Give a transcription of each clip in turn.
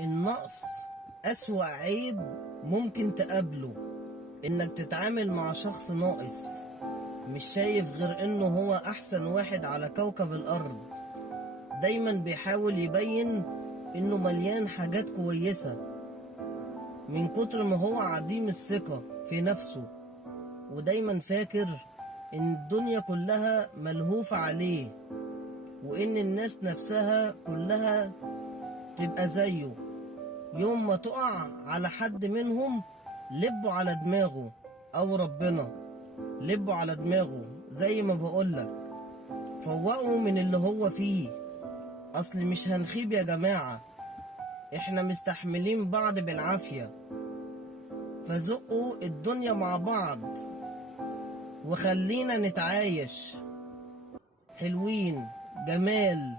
النقص أسوأ عيب ممكن تقابله، إنك تتعامل مع شخص ناقص مش شايف غير إنه هو أحسن واحد على كوكب الأرض. دايما بيحاول يبين إنه مليان حاجات كويسة من كتر ما هو عديم الثقة في نفسه، ودايما فاكر إن الدنيا كلها ملهوفة عليه، وإن الناس نفسها كلها تبقى زيه. يوم ما تقع على حد منهم لبوا على دماغه، او ربنا لبوا على دماغه زي ما بقولك، فوقوا من اللي هو فيه. اصل مش هنخيب يا جماعة، احنا مستحملين بعض بالعافية، فزقوا الدنيا مع بعض وخلينا نتعايش حلوين، جمال،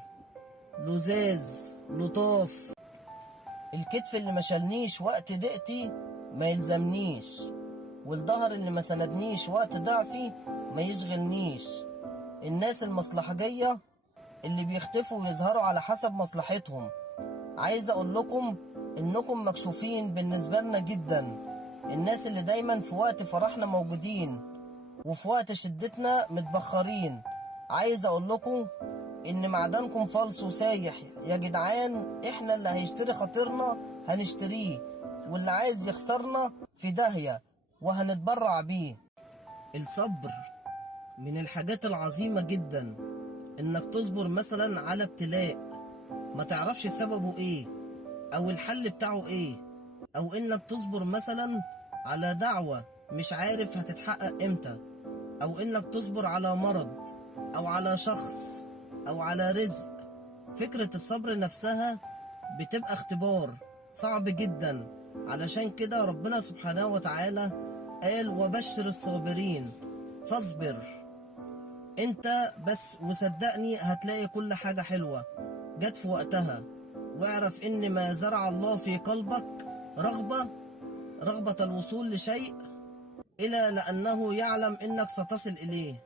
لزاز، لطاف. الكتف اللي ما شالنيش وقت ضيقتي ما يلزمنيش، والظهر اللي ما سندنيش وقت ضعفي ما يشغلنيش. الناس المصلحجية اللي بيختفوا ويظهروا على حسب مصلحتهم، عايز اقول لكم انكم مكشوفين بالنسبة لنا جدا. الناس اللي دايما في وقت فرحنا موجودين وفي وقت شدتنا متبخرين، عايز اقول لكم ان معدنكم فالص وسايح يا جدعان. احنا اللي هيشتري خاطرنا هنشتريه، واللي عايز يخسرنا في داهية وهنتبرع بيه. الصبر من الحاجات العظيمة جدا، انك تصبر مثلا على ابتلاء ما تعرفش سببه ايه او الحل بتاعه ايه، او انك تصبر مثلا على دعوة مش عارف هتتحقق امتى، او انك تصبر على مرض او على شخص او على رزق. فكرة الصبر نفسها بتبقى اختبار صعب جدا، علشان كده ربنا سبحانه وتعالى قال وبشر الصابرين. فاصبر انت بس وصدقني هتلاقي كل حاجة حلوة جت في وقتها. واعرف ان ما زرع الله في قلبك رغبة الوصول لشيء إلى لأنه يعلم انك ستصل إليه.